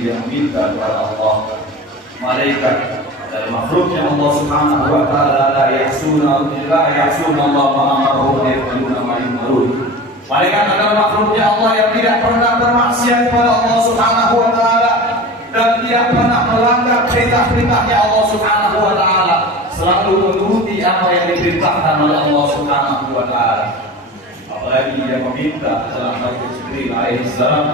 Yang minta kepada Allah, malaikat dari makhluknya Allah Subhanahu wa taala la ya'suna Allah ma amaruhu wa yaf'aluna ma yu'marun. Malaikat adalah makhluknya Allah yang tidak pernah bermaksiat kepada Allah Subhanahu wa taala dan tidak pernah melanggar perintah-perintahnya Allah Subhanahu wa taala, selalu menuruti apa yang diperintahkan oleh Allah Subhanahu wa taala. Apalagi yang meminta adalah malaikat Jibril alaihi salam,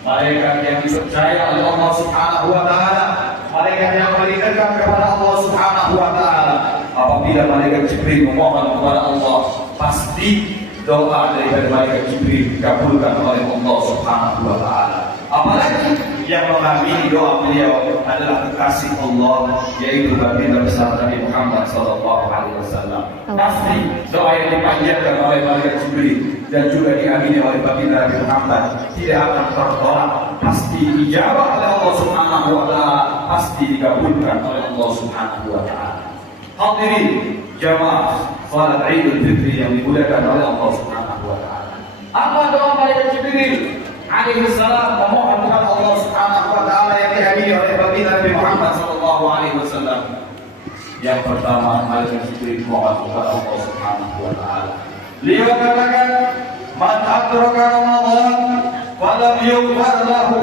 malaikat yang dipercaya oleh Allah Subhanahu wa taala, malaikat yang paling dekat kepada Allah Subhanahu wa taala. Apabila malaikat Jibril memohon kepada Allah, pasti doa dari malaikat Jibril dikabulkan oleh Allah Subhanahu wa taala. Apalagi yang mengamini doa beliau adalah kekasih Allah, yaitu baginda besar Nabi Muhammad sallallahu alaihi wasallam. Pasti doa yang dipanjatkan oleh malaikat Jibril dan juga diamini oleh baginda Nabi Muhammad tidak akan tertolak, pasti dijawab oleh Allah Subhanahu wa taala, pasti dikabulkan oleh Allah Subhanahu wa taala. Hadirin jamaah salat Idul Fitri yang dimuliakan oleh Allah Subhanahu wa taala. Apa doa malaikat Jibril alaihi salam memohon kepada Allah Subhanahu wa taala yang dihadiri oleh baginda Nabi Muhammad sallallahu alaihi wasallam? Yang pertama, malaikat Jibril mohon kepada Allah Subhanahu wa taala. Beliau katakan, "Man adraka Ramadan wa lam yughfar lahu,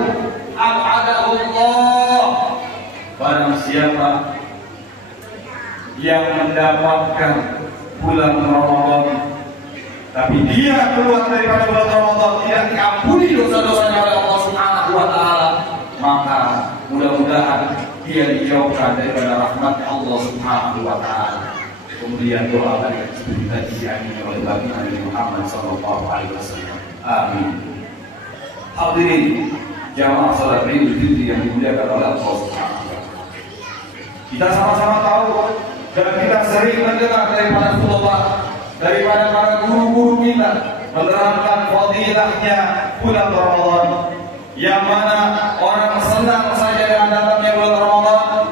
ab'adahu Allah." Barang siapa yang mendapatkan bulan Ramadan tapi dia keluar daripada bulan Ramadan tidak diampuni dosa-dosanya oleh Allah Subhanahu wa taala, maka mudah-mudahan dia dijauhkan daripada rahmat Allah Subhanahu wa taala. Kemudian doa malaikat Jibril tadi diamini oleh baginda Nabi Muhammad sallallahu alaihi wasallam. Amin. Hadirin jamaah salat Idul Fitri yang dimuliakan oleh Allah Subhanahu wa taala. Kita sama-sama tahu dan kita sering mendengar daripada Rasulullah, daripada para guru-guru kita menerangkan fadilahnya bulan Ramadan, yang mana orang senang saja dengan datangnya bulan Ramadan,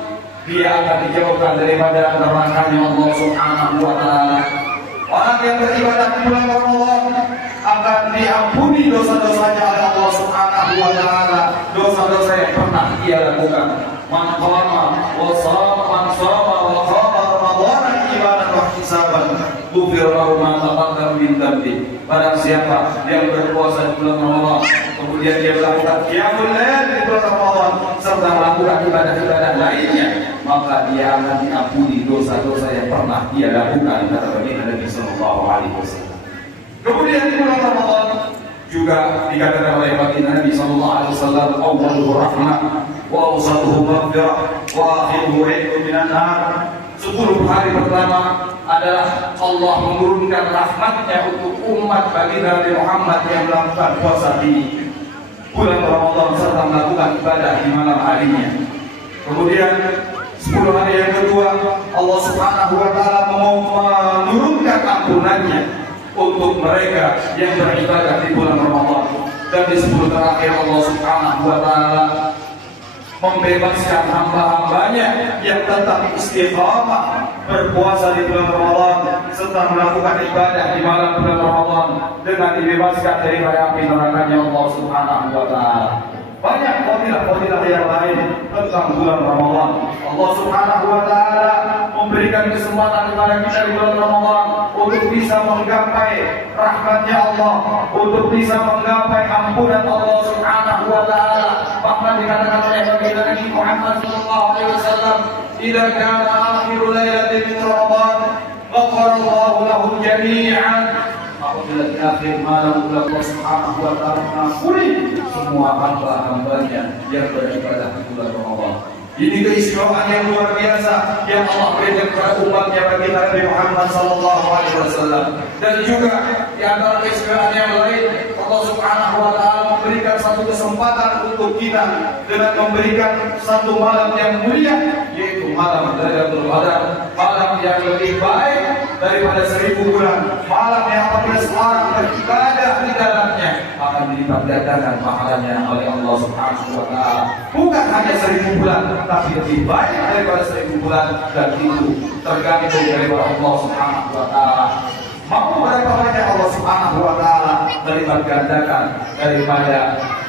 dia akan dijauhkan daripada nerakanya Allah Subhanahu wa taala. Orang yang beribadah di bulan Ramadan akan diampuni dosa-dosanya oleh Allah Subhanahu wa taala, dosa-dosa yang pernah dia lakukan. Man qama wa shama man shama wa qama Ramadan imanan wa ihtisaban ghufira lahu ma taqaddama min dhanbi. Barang siapa yang berpuasa di bulan Ramadan, kemudian dia melakukan qiyamul lail di bulan Ramadan serta melakukan ibadah-ibadah lainnya, maka dia akan diampuni dosa-dosa yang pernah dia lakukan, kata baginda Nabi sallallahu alaihi wasallam. Kemudian di bulan Ramadan juga dikatakan oleh baginda Nabi sallallahu alaihi wasallam, awwaluhu rahmah wa awsatuhu maghfirah wa akhiruhu 'idqun minan nar. 10 hari pertama adalah Allah menurunkan rahmatnya untuk umat baginda Nabi Muhammad yang melakukan puasa di bulan Ramadan serta melakukan ibadah di malam harinya. Kemudian 10 hari yang kedua, Allah Subhanahu wa taala menurunkan ampunannya untuk mereka yang beribadah di bulan Ramadan. Dan di 10 terakhir Allah Subhanahu wa taala membebaskan hamba-hambanya yang tetap istiqamah berpuasa di bulan Ramadan serta melakukan ibadah di malam bulan Ramadan dengan dibebaskan dari api nerakanya Allah Subhanahu wa taala. Banyak fadilah-fadilah yang lain tentang bulan Ramadan. Allah Subhanahu wa taala memberikan kesempatan kepada kita di bulan Ramadan untuk bisa menggapai rahmatnya Allah, untuk bisa menggapai ampunan Allah Subhanahu wa taala. Bahkan dikatakan oleh baginda Nabi Muhammad sallallahu alaihi wasallam, "Idza kana akhiru lailatin min Ramadan, ghafara Allahu lahum jami'an." Apabila di akhir malam Allah Subhanahu wa taala mengampuni semua hamba-hambanya yang beribadah di bulan Ramadan. Ini keistimewaan yang luar biasa yang Allah berikan kepada umatnya bagi Nabi Muhammad sallallahu alaihi wasallam. Dan juga di antara keistimewaan yang lain, Allah Subhanahu wa taala memberikan satu kesempatan untuk kita dengan memberikan satu malam yang mulia, yaitu malam Lailatul Qadar, malam yang lebih baik daripada 1000 bulan. Malam yang apabila seorang beribadah di dalamnya akan dilipat gandakan pahalanya oleh Allah Subhanahu wa taala. Bukan hanya 1000 bulan, tapi lebih banyak daripada 1000 bulan, dan itu tergantung daripada Allah Subhanahu wa taala. Mau berapa banyak Allah Subhanahu wa taala melipat gandakan daripada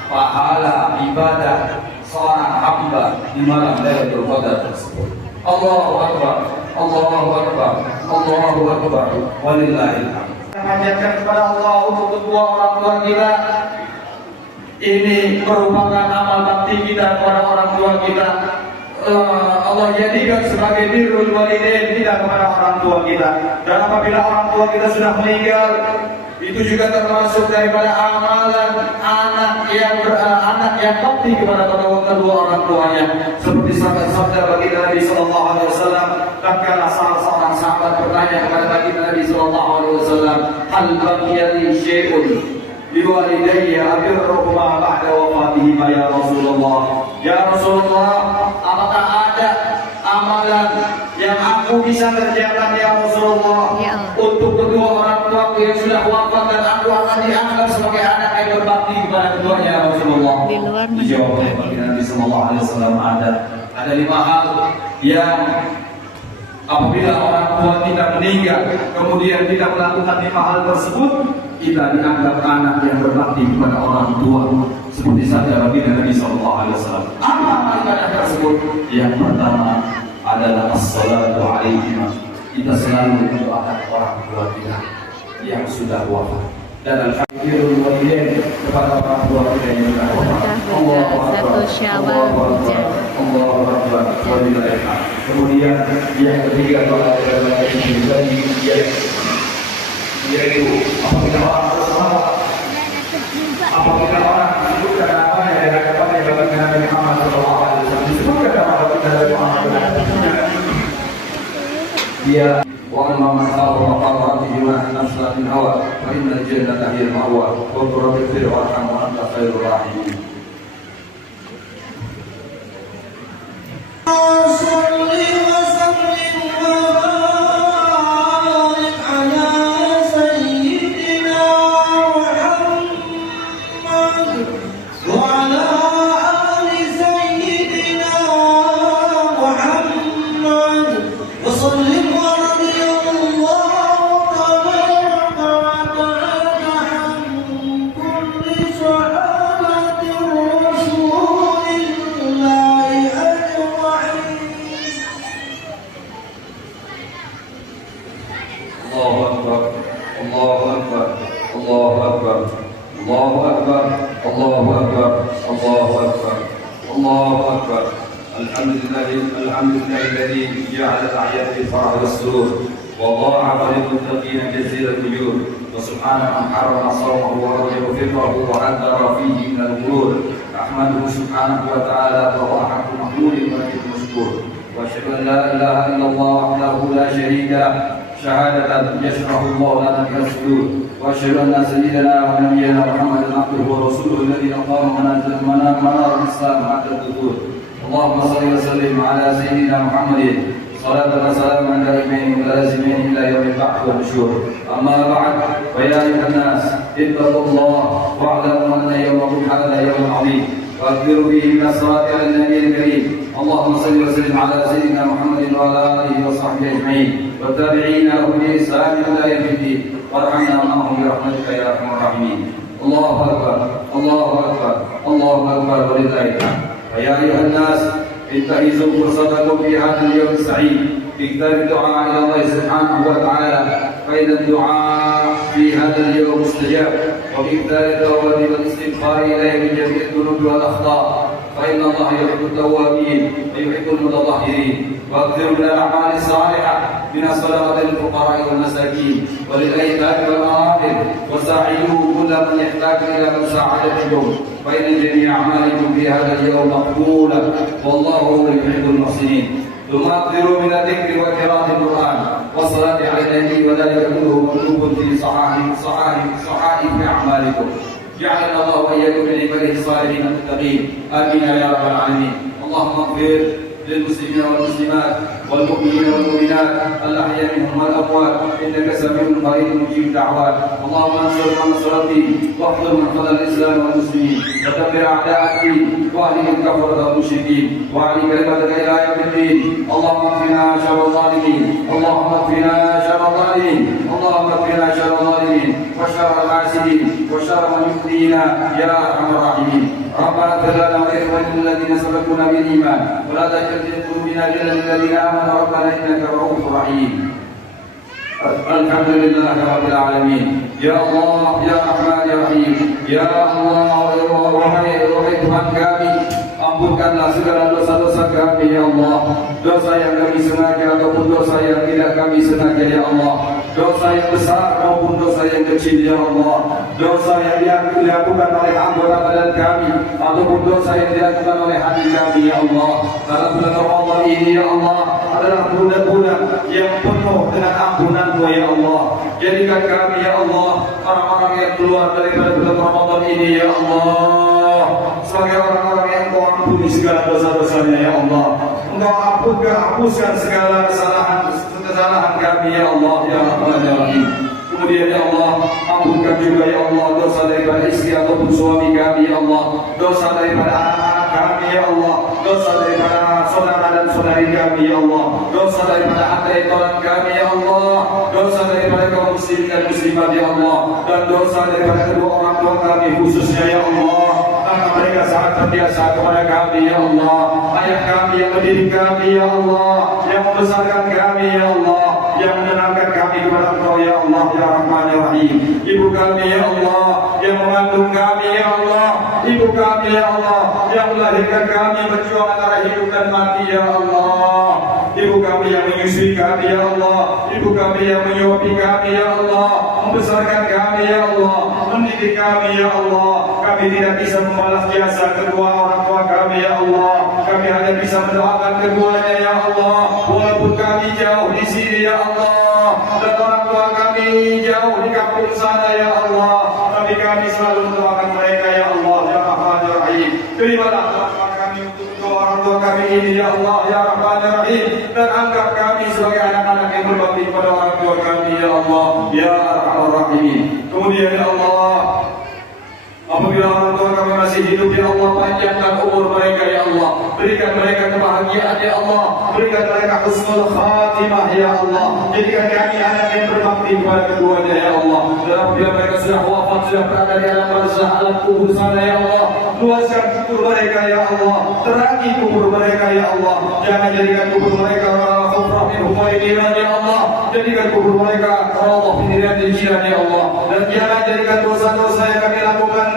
pahala ibadah seorang hamba di malam Lailatul Qadar tersebut. Allahu Akbar, Allahu Akbar, Allahu Akbar, walillahil hamd. Memanjatkan kepada Allah untuk kedua orang tua kita. Ini merupakan amal bakti kita kepada orang tua kita. Allah jadikan sebagai birrul walidain kita kepada orang tua kita. Dan apabila orang tua kita sudah meninggal, itu juga termasuk daripada amalan anak yang bakti kepada kedua orang tuanya. Seperti sabda baginda Nabi sallallahu alaihi wasallam, tatkala salah seorang sahabat bertanya kepada baginda Nabi sallallahu alaihi wasallam, "Hal baqiya li syai'un liwalidayya abirruhuma ba'da wafatihima ya Rasulullah?" Ya Rasulullah, apakah ada amalan yang aku bisa kerjakan ya Rasulullah untuk kedua orang tuaku yang sudah wafat, dan aku akan dianggap sebagai anak yang berbakti kepada keduanya ya Rasulullah? Dijawab oleh Nabi sallallahu alaihi wasallam, ada 5 hal yang apabila orang tua kita meninggal kemudian kita melakukan 5 hal tersebut, kita dianggap anak yang berbakti kepada orang tua. Seperti sabda Nabi sallallahu alaihi wasallam. Apa ibadah tersebut? Yang pertama adalah as-salatu alaihima. Kita selalu mendoakan orang tua kita yang sudah wafat. Dan al-birrul walidain kepada orang tua kita yang sudah wafat. Allahu Akbar, Allahu Akbar, Allahu Akbar, walillahil hamd. Kemudian yang ketiga adalah yaitu apabila orang disebutkan namanya dan hadapannya bagi Nabi Muhammad sallallahu alaihi wasallam, disebutkan nama kita dari Muhammad, dia wa amma man khaba maqama rabbih wa nafsa min hawa fa innal jannata hiya al-ma'wa wa rabbil fir warham wa anta khairur rahimin. Alhamdulillah alladhi ja'ala al-a'yad bil farah was surur wa dha'afa lil muttaqin jazira al-ujur wa subhana man harrama sawmahu wa rajaba fitrahu wa hadara fihi min al-ghurur. Ahmaduhu subhanahu wa ta'ala wa huwa haqqu mahmudin wa haqqu mashkur. Wa asyhadu an la ilaha illallah wahdahu la syarika lah syahadatan yashrahu Allah lana biha as-sudur. Wa asyhadu anna sayyidana wa nabiyyana Muhammadan abduhu wa rasuluhu alladhi aqama manar al-islam hatta al-qudur. اللهم صل وسلم على سيدنا محمد صلاة وسلاما دائمين متلازمين إلى يوم البعث والنشور. أما بعد، فيا أيها الناس اتقوا الله واعلموا أن يومكم هذا يوم عظيم، وأكثروا فيه من الصلاة على النبي الكريم. اللهم صل وسلم على سيدنا محمد وعلى آله وصحبه أجمعين والتابعين لهم بإحسان إلى يوم الدين، وارحمنا معهم برحمتك يا أرحم الراحمين. الله أكبر، الله أكبر، الله أكبر ولله الحمد. فيا أيها الناس انتهزوا فرصتكم في هذا اليوم السعيد بكثرة الدعاء إلى الله سبحانه وتعالى، فإن الدعاء في هذا اليوم مستجاب، وبكثرة التوبة والاستغفار إليه من جميع الذنوب والأخطاء، فإن الله يحب التوابين ويحب المتطهرين. واكثروا من الأعمال الصالحة من الصدقة للفقراء والمساكين وللأيتام والأرامل، وساعدوا كل من يحتاج إلى مساعدتكم، فإن جميع أعمالكم في هذا اليوم مقبولة، والله يحب المحسنين. ثم أكثروا من الذكر وقراءة القرآن والصلاة على النبي، وذلك كله مكتوب في صحائف أعمالكم. جعلنا الله وإياكم من عباده الصالحين المتقين، آمين يا رب العالمين. اللهم اغفر للمسلمين والمسلمات والمؤمنين والمؤمنات الأحياء منهم والأموات إنك سميع قريب مجيب الدعوات. اللهم انصر من نصر الدين واحفظ من خذل الإسلام والمسلمين ودمر أعداء الدين وأهلهم الكفرة والمشركين وأعلي كلمتك إلى يوم الدين. اللهم اكفنا شر الظالمين، اللهم اكفنا شر الظالمين، اللهم اكفنا شر الظالمين وشر الحاسدين وشر من يؤذينا يا أرحم الراحمين. ربنا اغفر لنا ولإخواننا الذين سبقونا بالإيمان ولا تجعل في قلوبنا غلا للذين آمنوا ربنا إنك رؤوف رحيم. الحمد لله رب العالمين. يا الله يا رحمن يا رحيم. Ya Allah, wahai Tuhan kami, ampunkanlah segala dosa-dosa kami ya Allah. Dosa yang kami sengaja ataupun dosa yang tidak kami sengaja ya Allah. Dosa yang besar maupun dosa yang kecil ya Allah. Dosa yang dilakukan oleh anggota badan kami ataupun dosa yang dilakukan oleh hati kami ya Allah. Dalam bulan Ramadan ini ya Allah adalah bulan-bulan yang penuh dengan ampunan-Mu ya Allah. Jadikan kami ya Allah orang-orang yang keluar daripada bulan Ramadan ini ya Allah sebagai orang-orang yang Kau ampuni segala dosa-dosanya ya Allah. Engkau hapuskan segala kesalahan kami ya Allah ya Rahman ya Rahim. Kemudian ya Allah, ampunkan juga ya Allah dosa daripada istri ataupun suami kami ya Allah, dosa daripada anak-anak kami ya Allah, dosa daripada saudara dan saudari kami ya Allah, dosa daripada anak kami ya Allah, dosa daripada kaum muslimin dan muslimat ya Allah, dan dosa daripada kedua orang tua kami khususnya ya Allah. Karena mereka sangat terbiasa kepada kami ya Allah, ayah kami yang mendidik kami ya Allah, yang membesarkan kami ya Allah, yang menenangkan kami kepada Engkau ya Allah ya Rahman ya Rahim. Ibu kami ya Allah yang mengandung kami ya Allah, ibu kami ya Allah yang melahirkan kami berjuang antara hidup dan mati ya Allah. Ibu kami yang menyusui kami ya Allah, ibu kami yang menyuapi kami ya Allah, membesarkan kami ya Allah, mendidik kami ya Allah. Kami tidak bisa membalas jasa kedua orang tua kami ya Allah. Kami hanya bisa mendoakan keduanya ya Allah. Walaupun kami jauh di sini ya Allah, dan orang tua kami jauh di kampung sana ya Allah, tapi kami selalu mendoakan mereka ya Allah ya Rahman ya Rahim. Terimalah doa kami untuk kedua orang tua kami ini ya Allah ya Rahman ya Rahim, dan anggap kami sebagai anak-anak yang berbakti kepada orang tua kami ya Allah ya Arhamar Rahimin. Kemudian ya Allah, apabila orang tua kami masih hidup ya Allah, panjangkan umur mereka ya Allah, berikan mereka kebahagiaan ya Allah, berikan mereka husnul khatimah ya Allah. Jadikan kami anak yang berbakti kepada keduanya ya Allah. Dan apabila mereka sudah wafat, sudah berada di alam barzakh, alam kubur sana ya Allah, luaskan kubur mereka ya Allah, terangi kubur mereka ya Allah. Jangan jadikan kubur mereka khufrah min humainiran ya Allah, jadikan kubur mereka Allah pindirian di jiran ya Allah. Dan jangan jadikan dosa-dosa yang kami lakukan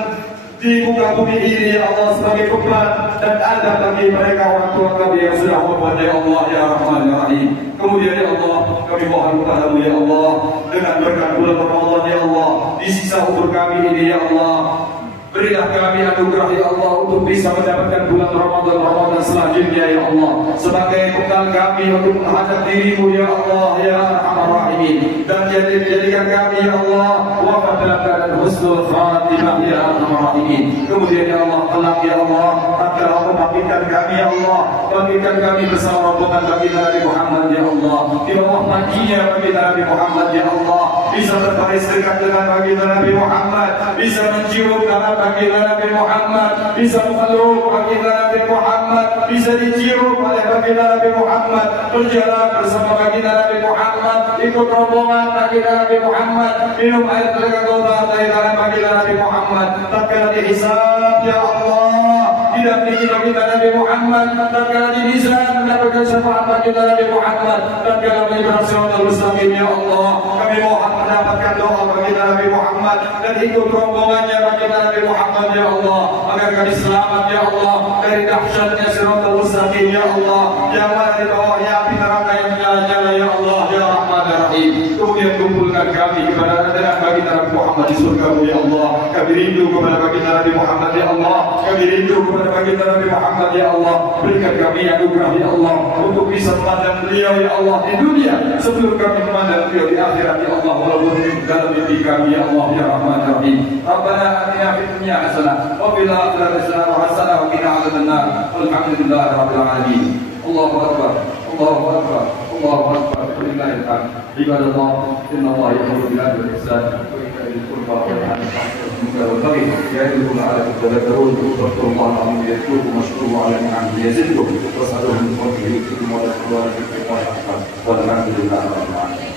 di muka bumi ini ya Allah sebagai beban dan adab bagi mereka orang tua kami yang sudah wafat ya Allah ya Rahman ya Rahim. Kemudian ya Allah, kami mohon kepada-Mu ya Allah, dengan berkat bulan Ramadan ya Allah, di sisa umur kami ini ya Allah, berilah kami anugerah ya Allah untuk bisa mendapatkan bulan Ramadan selanjutnya ya Allah, sebagai bekal kami untuk menghadap diri-Mu ya Allah ya Arhamar Rahimin. Dan jadikan kami ya Allah wafat dalam keadaan husnul khatimah ya Arhamar Rahimin. Kemudian ya Allah, kelak ya Allah, tatkala Allah bangkitkan kami ya Allah, bangkitkan kami bersama rombongan baginda Nabi Muhammad ya Allah, di bawah naungan baginda Nabi Muhammad ya Allah, bisa berbaris dekat dengan baginda Nabi Muhammad, bisa mencium tangan baginda Nabi Muhammad, bisa memeluk baginda Nabi Muhammad, bisa dicium oleh baginda Nabi Muhammad, berjalan bersama baginda Nabi Muhammad, ikut rombongan baginda Nabi Muhammad, minum air telaga Kautsar dari tangan baginda Nabi Muhammad. Tatkala dihisab ya Allah, didampingi baginda Nabi Muhammad, tatkala di mizan mendapatkan syafaat baginda Nabi Muhammad, tatkala melintasi siratal mustaqim ya Allah, kami mohon mendapatkan doa baginda Nabi Muhammad dan ikut rombongannya baginda Nabi Muhammad ya Allah, agar kami selamat ya Allah dari dahsyatnya siratal mustaqim ya Allah, yang mana di bawahnya api neraka yang menyala-nyala ya Allah ya Rahman ya Rahim. Kemudian kumpulkan kami kepada baginda Nabi Muhammad di surga-Mu ya Allah. Kami rindu kepada baginda Nabi Muhammad ya Allah, kami rindu kepada baginda Nabi Muhammad ya Allah. Berikan kami anugerah ya Allah untuk bisa memandang beliau ya Allah di dunia sebelum kami memandang beliau di akhirat ya Allah, walaupun dalam mimpi kami ya Allah ya Rahman ya Rahim. Rabbana atina fid dunya hasanah wa fil akhirati hasanah wa qina adzabannar. Walhamdulillahirabbil alamin. Allahu akbar. Allahu Akbar, Allahu Akbar, Walillahil hamd. Ibadallah, innallaha ya'muru bil 'adli wal ihsan wa ita'i dzil qurba wa yanha 'anil munkar wal baghi ya'idukum la'allakum tadhakkarun. Wadhkurullaha al-'azim yadhkurkum washkuruhu 'ala ni'amihi yazidkum was'aluhu min fadlihi yu'tikum wa la tashkuruna walhamdulillahi rabbil 'alamin.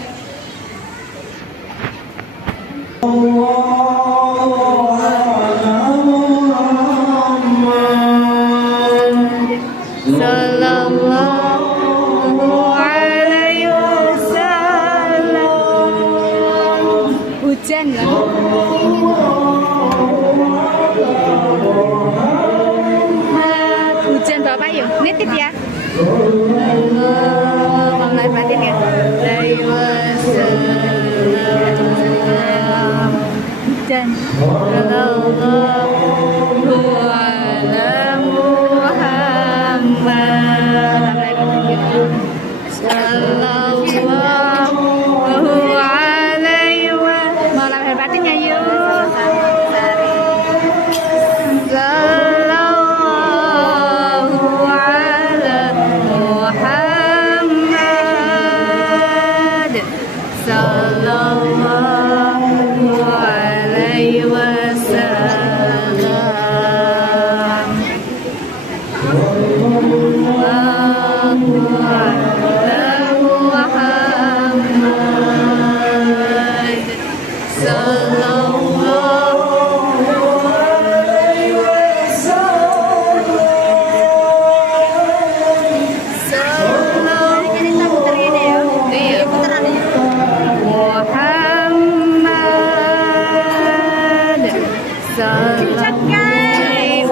Hujan kan? Hujan Bapak yuk, nitip ya. Mau live batin ya? Dan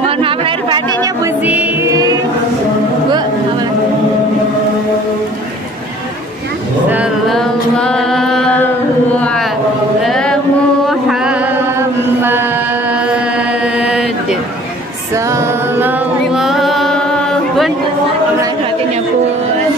mohon maaf lahir batinnya Bu Zi. Bu, apa lagi? Sallallahu ala Muhammad. Sallallahu. Bun, lahir batinnya Bun.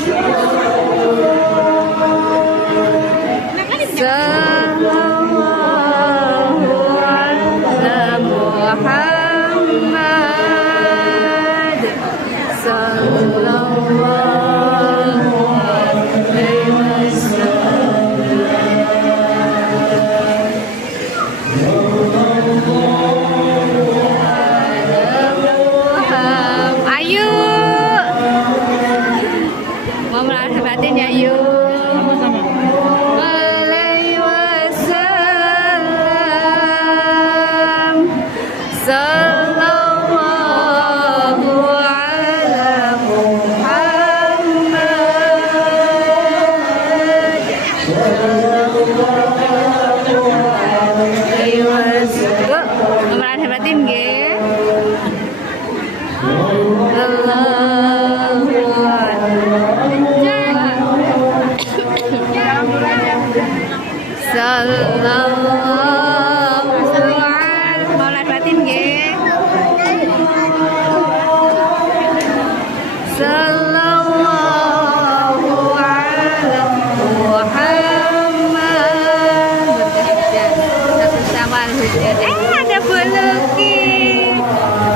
Ada Bu Luki.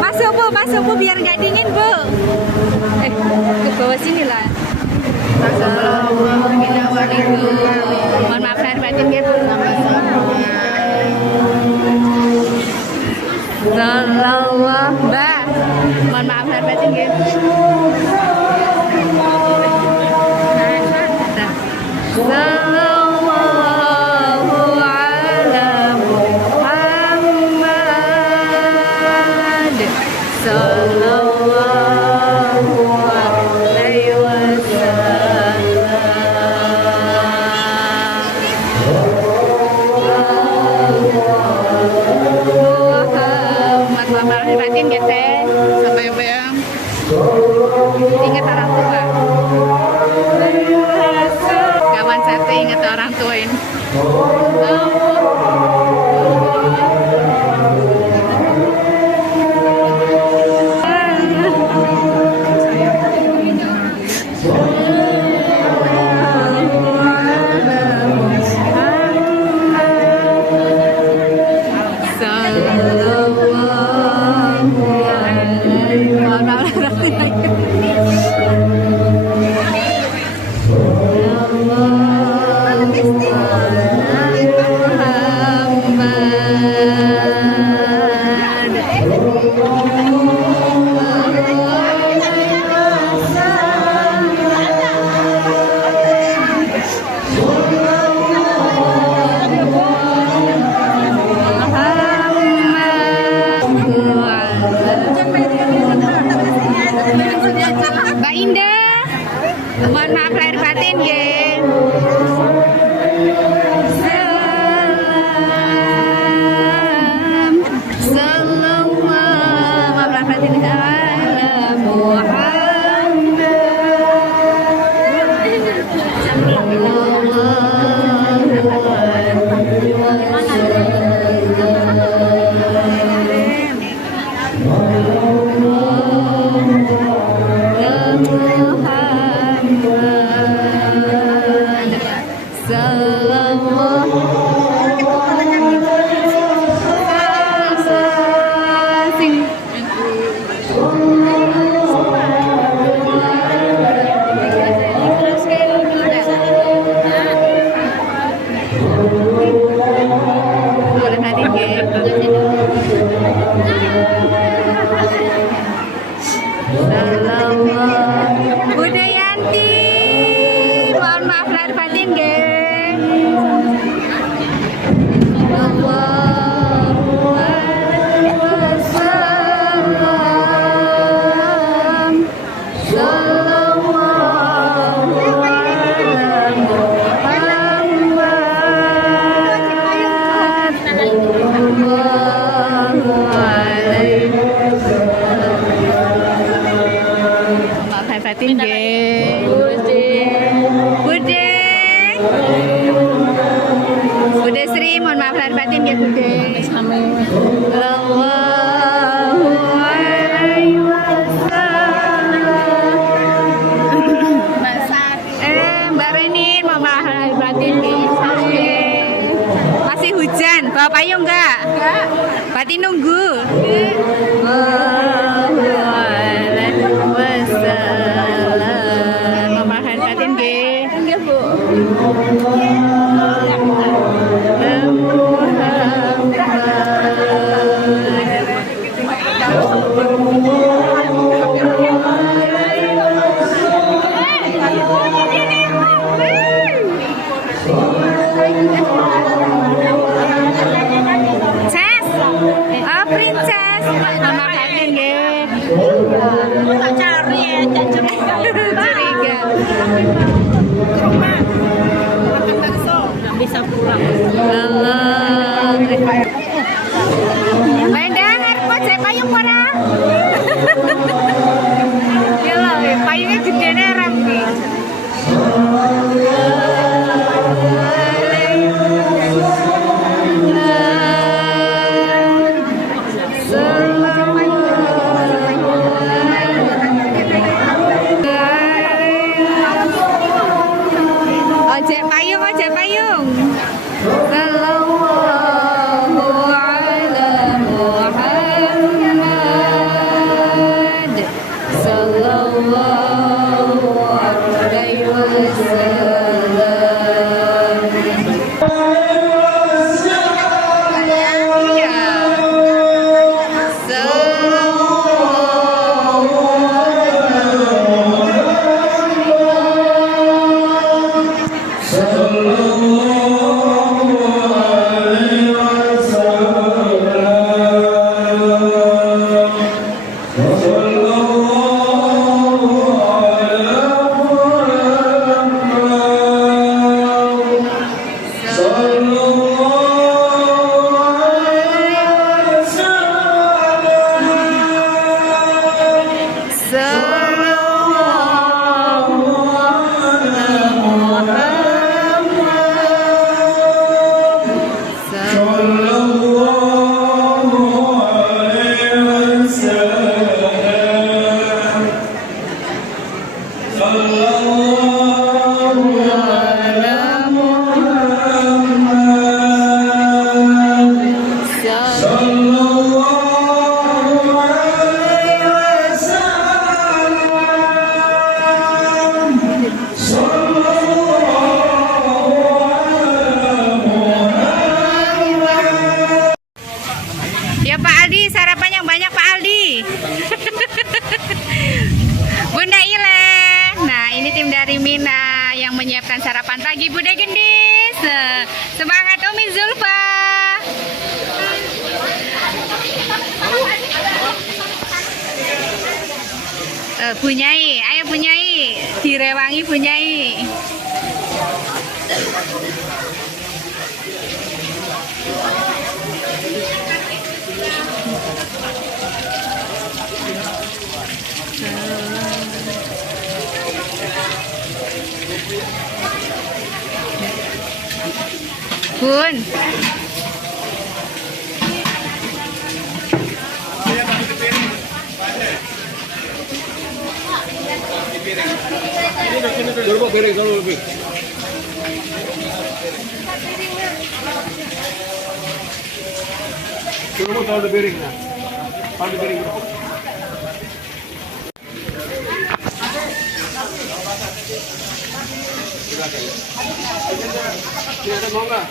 Masuk Bu, biar nggak dingin Bu. Ke bawah sini lah. Assalamualaikum. Mohon maaf lahir batin ya Bu. Sallallahu, Mbak. Mohon maaf lahir batin ya. Batin ya Teh, sama yang ingat orang tua. Kawan satu ingat orang tua ini. maaf lahir batin ya Bude. Sallallahu alaihi wasallam. Mbak Renin, maaf lahir batin ya. Masih hujan, bawa payung enggak? Enggak. Berarti nunggu. Sallallahu alaihi wasallam. Maaf lahir batin nggih. Nggih, Bu. Princess, mama kangen nggih. Tak cari ya, tak curiga. Curiga. Rumah. Makan bakso, enggak bisa pulang. Allah. Medan arep cek payung ora? Ya lho, payungnya gedene rampi. Ojek payung, ojek payung. Sallallahu ala Muhammad. Sallallahu alaihi wasallam. Ya Pak Aldi, sarapan yang banyak Pak Aldi. Bunda Ile. Nah, ini tim dari Mina yang menyiapkan sarapan pagi Bunda Gendis. Semangat Umi Zulfa. Bunyai, ayo Bunyai, direwangi Bunyai. Bun. Coba piring dulu lebih. Coba tahu ada piringnya. Tahu piring. Silakan. Silakan mau nggak?